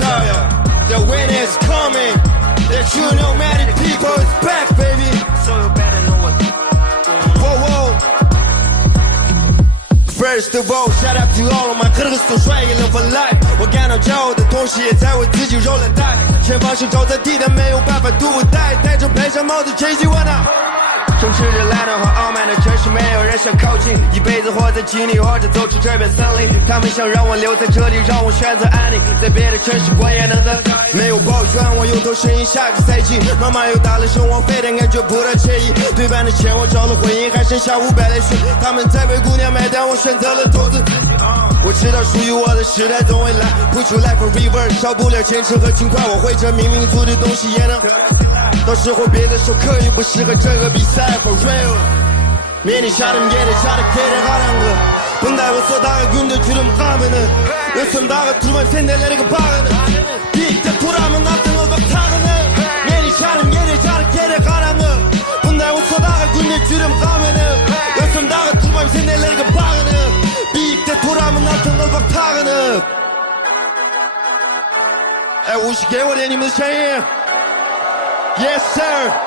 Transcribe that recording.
tell ya, the win is coming. That you know many people is back, baby. So you better know what. Whoa, whoa. First of all, shout out to all of my 哥哥所帅 live for life。我感到骄傲的同时，也在为自己揉了带。前方是沼泽地带，没有办法度过带，戴着白纱帽子，吹起我那。充斥着烂漫和傲慢的城市，没有人想靠近，一辈子活在井里，或者走出这片森林。他们想让我留在这里，让我选择安宁，在别的城市我也能得。没有抱怨，我有头声音，下个赛季妈妈又打了生活费，但感觉不太惬意。对半的钱我找了婚姻，还剩下500来岁。他们在为姑娘买单，我选择了投资。我知道属于我的时代总会来，会出来 for river， 少不了坚持和勤快。我会证明民族的东西也能。到时候别再说刻意不适合这个比赛 for real。Meni şarım geri çarık kere karanlığı Bunday olsa dağı günde cürüm kamını Ölsem dağı turmam sendeleri bağını Dikte turamın altın ol bak tağını Meni şarım geri çarık kere karanlığı Bunday olsa dağı günde cürüm kamını Ölsem dağı turmam sendeleri bağını Dikte turamın altın ol bak tağını 哎，50给我点你们的声音 Yes sir